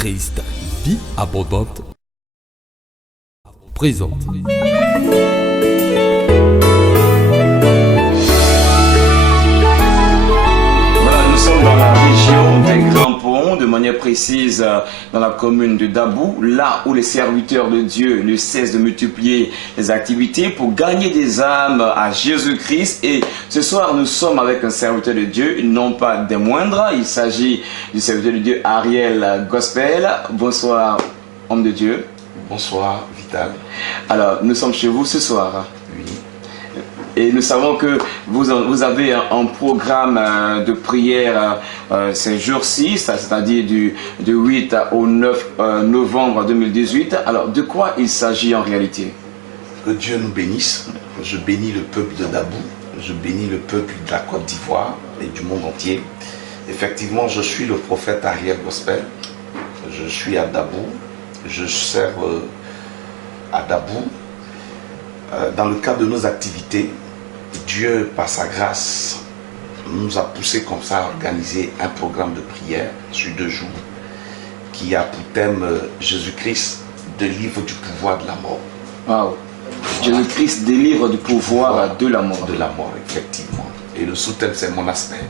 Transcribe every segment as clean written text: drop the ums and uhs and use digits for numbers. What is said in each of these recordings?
Christ, vie abondante, présente. Voilà, nous sommes dans la région des Grands Ponts, de manière précise dans la commune de Dabou, là où les serviteurs de Dieu ne cessent de multiplier les activités pour gagner des âmes à Jésus-Christ. Et ce soir, nous sommes avec un serviteur de Dieu, non pas des moindres. Il s'agit du serviteur de Dieu Ariel Gospel. Bonsoir, homme de Dieu. Bonsoir, Vital. Alors, nous sommes chez vous ce soir. Oui. Et nous savons que vous avez un programme de prière ces jours-ci, c'est-à-dire du 8 au 9 novembre 2018. Alors, de quoi il s'agit en réalité? Que Dieu nous bénisse. Je bénis le peuple de Dabou. Je bénis le peuple de la Côte d'Ivoire et du monde entier. Effectivement, je suis le prophète Ariel Gospel. Je suis à Dabou. Je sers à Dabou. Dans le cadre de nos activités, Dieu, par sa grâce, nous a poussé comme ça à organiser un programme de prière sur 2 jours qui a pour thème Jésus-Christ délivre du pouvoir de la mort. Wow. Jésus-Christ délivre du pouvoir de la mort. De la mort, effectivement. Et le sous-thème, c'est mon aspect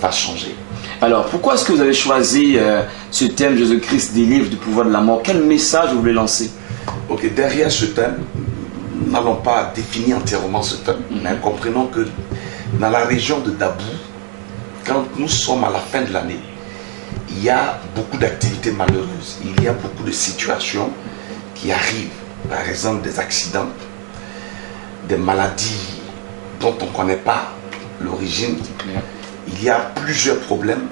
va changer. Alors, pourquoi est-ce que vous avez choisi ce thème Jésus-Christ délivre du pouvoir de la mort? Quel message vous voulez lancer? Ok, derrière ce thème, nous n'allons pas définir entièrement ce thème, mais comprenons que dans la région de Dabou, quand nous sommes à la fin de l'année, il y a beaucoup d'activités malheureuses, il y a beaucoup de situations qui arrivent, par exemple des accidents, des maladies dont on ne connaît pas l'origine. Il y a plusieurs problèmes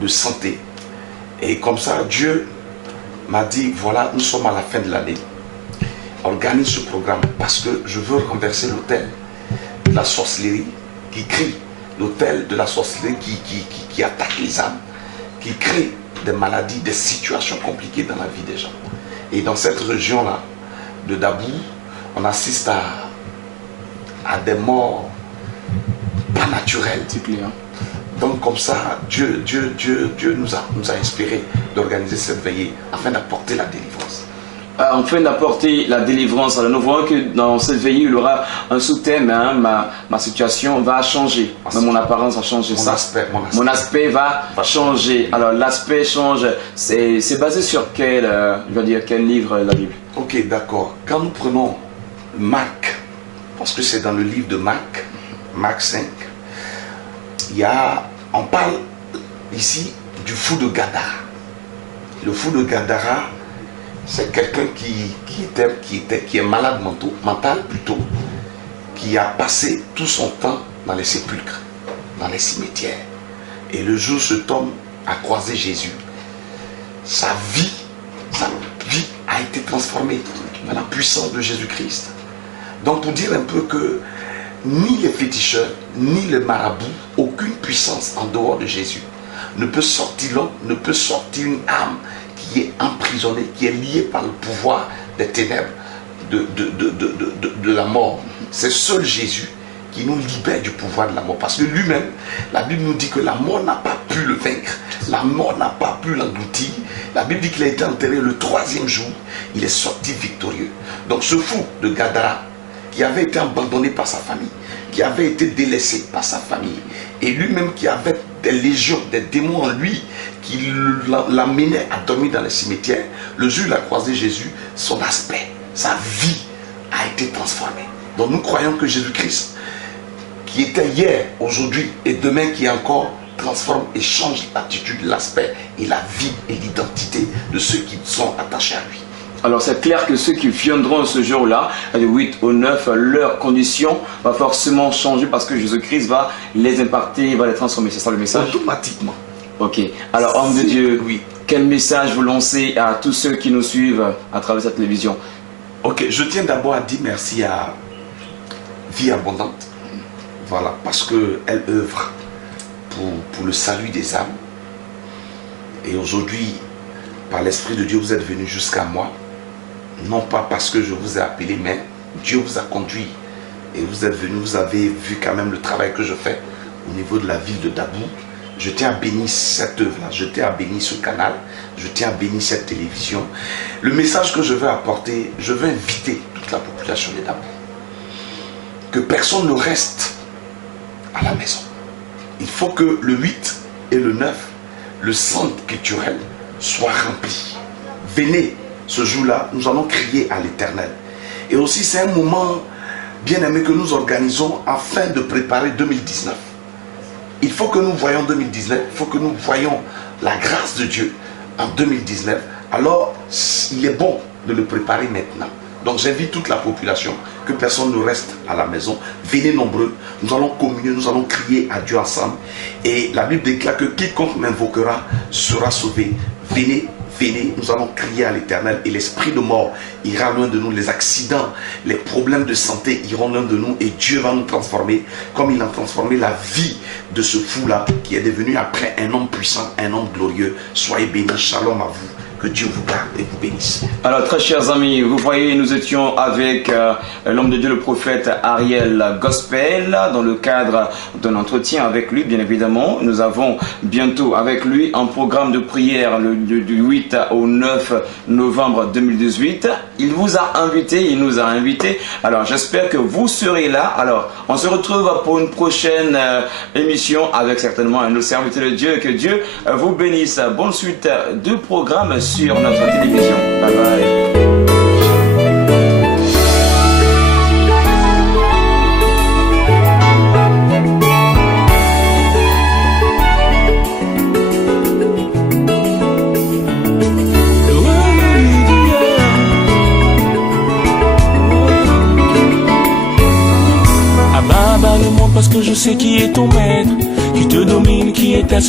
de santé. Et comme ça, Dieu m'a dit, voilà, nous sommes à la fin de l'année. Organise ce programme parce que je veux renverser l'autel de la sorcellerie qui crie, l'autel de la sorcellerie qui attaque les âmes, qui crée des maladies, des situations compliquées dans la vie des gens. Et dans cette région-là de Dabou, on assiste à des morts pas naturelles. Donc comme ça, Dieu nous a inspiré d'organiser cette veillée afin d'apporter la délivrance. Afin d'apporter la délivrance, alors nous voyons que dans cette veillée, il y aura un sous-thème, hein, ma situation va changer, mon apparence va changer, mon aspect va changer. Alors l'aspect change, c'est basé sur quel livre la Bible? Ok, d'accord. Quand nous prenons Marc, parce que c'est dans le livre de Marc, Marc 5, on parle ici du fou de Gadara. Le fou de Gadara, c'est quelqu'un qui est malade mental plutôt, qui a passé tout son temps dans les sépulcres, dans les cimetières. Et le jour où cet homme a croisé Jésus, sa vie a été transformée par la puissance de Jésus-Christ. Donc pour dire un peu que ni les féticheurs, ni les marabouts, aucune puissance en dehors de Jésus ne peut sortir l'homme, ne peut sortir une âme qui est emprisonnée, qui est liée par le pouvoir des ténèbres de la mort. C'est seul Jésus qui nous libère du pouvoir de la mort. Parce que lui-même, la Bible nous dit que la mort n'a pas pu le vaincre. La mort n'a pas pu l'engloutir. La Bible dit qu'il a été enterré le 3e jour. Il est sorti victorieux. Donc ce fou de Gadara, qui avait été abandonné par sa famille, qui avait été délaissé par sa famille, et lui-même qui avait des légions, des démons en lui, qui l'amenaient à dormir dans les cimetières, le jour où il a croisé Jésus, son aspect, sa vie a été transformée. Donc nous croyons que Jésus-Christ, qui était hier, aujourd'hui et demain, qui est encore, transforme et change l'attitude, l'aspect et la vie et l'identité de ceux qui sont attachés à lui. Alors c'est clair que ceux qui viendront ce jour-là, du 8 au 9, leur condition va forcément changer parce que Jésus-Christ va les imparter, va les transformer. C'est ça le message? Automatiquement. Ok. Alors homme de Dieu, oui. Quel message vous lancez à tous ceux qui nous suivent à travers cette télévision? Ok, je tiens d'abord à dire merci à Vie Abondante. Voilà, parce qu'elle œuvre pour le salut des âmes. Et aujourd'hui, par l'Esprit de Dieu, vous êtes venus jusqu'à moi. Non pas parce que je vous ai appelé, mais Dieu vous a conduit. Et vous êtes venus, vous avez vu quand même le travail que je fais au niveau de la ville de Dabou. je tiens à bénir cette œuvre-là, je tiens à bénir ce canal, je tiens à bénir cette télévision. Le message que je veux apporter, je veux inviter toute la population des Dabou. Que personne ne reste à la maison. Il faut que le 8 et le 9, le centre culturel soit rempli. Venez, ce jour-là, nous allons crier à l'Éternel. Et aussi, c'est un moment bien aimé que nous organisons afin de préparer 2019. Il faut que nous voyions 2019, il faut que nous voyions la grâce de Dieu en 2019. Alors, il est bon de le préparer maintenant. Donc, j'invite toute la population, que personne ne reste à la maison. Venez nombreux, nous allons communier, nous allons crier à Dieu ensemble. Et la Bible déclare que quiconque m'invoquera sera sauvé. Venez, venez, nous allons crier à l'Éternel et l'esprit de mort ira loin de nous. Les accidents, les problèmes de santé iront loin de nous et Dieu va nous transformer comme il a transformé la vie de ce fou-là qui est devenu après un homme puissant, un homme glorieux. Soyez bénis, shalom à vous. Que Dieu vous garde et vous bénisse. Alors, très chers amis, vous voyez, nous étions avec l'homme de Dieu, le prophète Ariel Gospel, dans le cadre d'un entretien avec lui, bien évidemment. Nous avons bientôt avec lui un programme de prière du 8 au 9 novembre 2018. Il vous a invité, il nous a invités. Alors, j'espère que vous serez là. Alors, on se retrouve pour une prochaine émission avec certainement un autre serviteur de Dieu. Que Dieu vous bénisse. Bonne suite de programme sur notre télévision. Bye bye. Parce que je sais qui est ton maître, qui te domine, qui est à ce